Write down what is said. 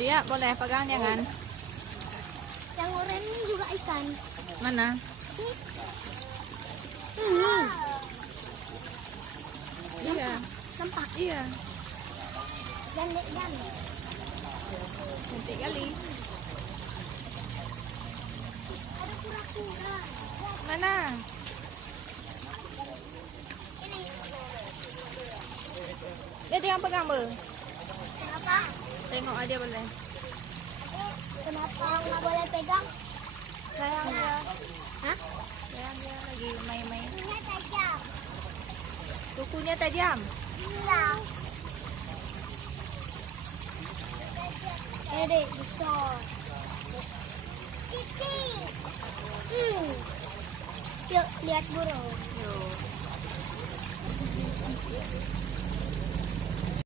Dia boleh pegang jangan. Yang oranye ini juga ikan. Mana? Ini. Iya. Nampak. Iya. Janda. Cantik kali. Ada kura-kura. Mana? Ini. Dia tinggal pegang ber. Kenapa? Tengok aja boleh. Kenapa nggak boleh pegang? Sayang dia. Hah? Sayang dia lagi main-main. Ini tajam. Kukunya tajam. Iya. Dek, besar. Titi. Yuk, lihat burung. Yuk.